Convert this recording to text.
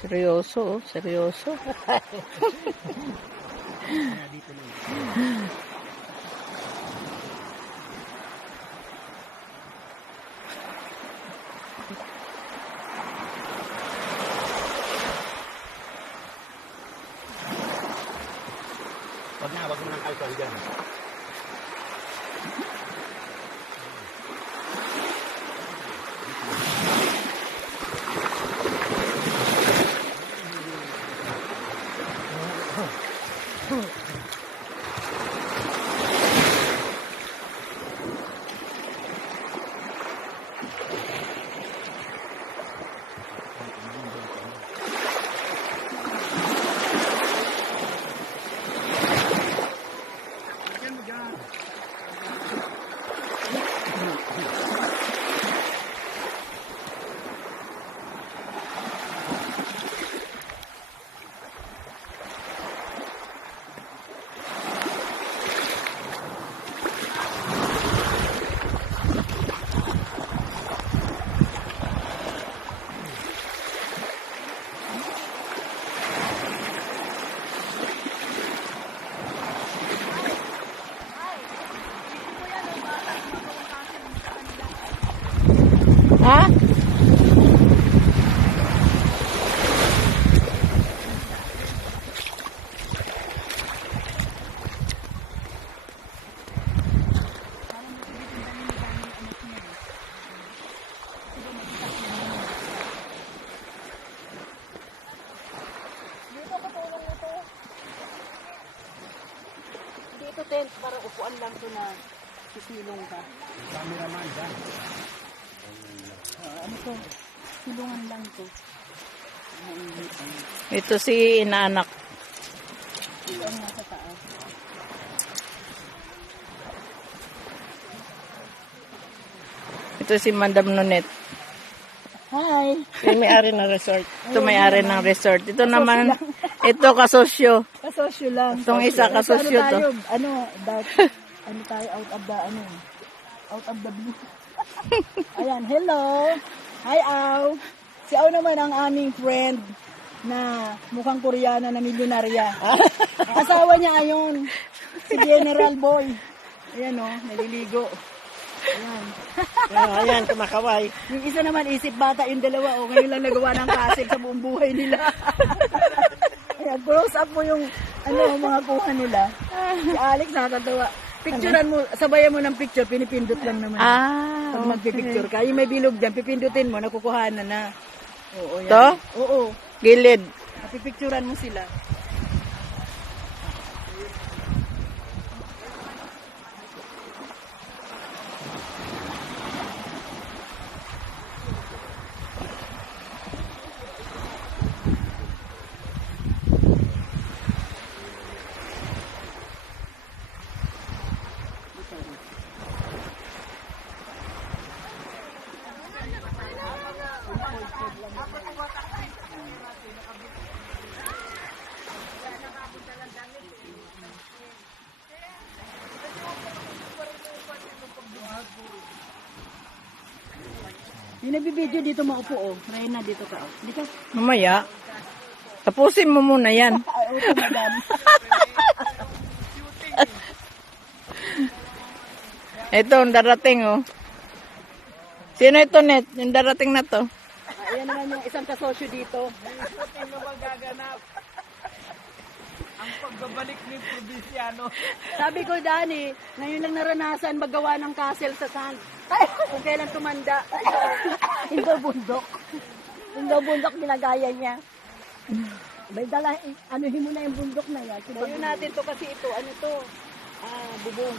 Seryoso, oh. Seryoso. Wag na, wag mo nang kalkal dyan. Tent para upuan lang to na sisilong ka. Cameraman dyan. Ah, ano to? Silungan lang to. Ito si inaanak. ito ang nasa taas. Ito si Madam Nonet. Hi! Yung may-ari ng resort. Ito may-ari ng resort. Ito naman, ito kasosyo. Kasosyo lang. Itong isa, Kasosyo. kasosyo ano to. tayo? Ano, that, ano tayo out of the, ano, out of the blue. Ayan, hello! Hi, Aw! Si Aw naman ang aming friend na mukhang Koreana na milyonarya. Asawa niya ayon, si General Boy. Ayan o, naliligo. Ayan. Oh, ayan, kumakaway. Yung isa naman isip bata, yung dalawa, oh, ngayon lang nagawa ng kasil sa buong buhay nila. Ayan, close up mo yung ano, mga kuha nila. Si Alex nakakatawa. Picturean mo, sabayan mo ng picture, pinipindot lang naman. Ah, Pag magpipicture ka, yung may bilog dyan, pipindutin mo, nakukuha na na. Oo, yan. To? Oo, Gilid. napipicturean mo sila. Yung nagbibideo dito maupo, oh. Reyna, dito ka, oh. Dito. Mamaya. Tapusin mo muna yan. Madam. Ito, ang darating, oh. Sino ito, Net? Yung darating na to. Ayan naman yung isang kasosyo dito. Ang pagbabalik ni Provinciano. Sabi ko, Dani, ngayon lang naranasan magawa ng castle sa sand. Kung kailan tumanda. Hindi bundok. Hindi bundok ginagaya niya. May dala, anuhin mo na yung bundok na yan. Layo natin to kasi ito, ano to? Ah, bubong.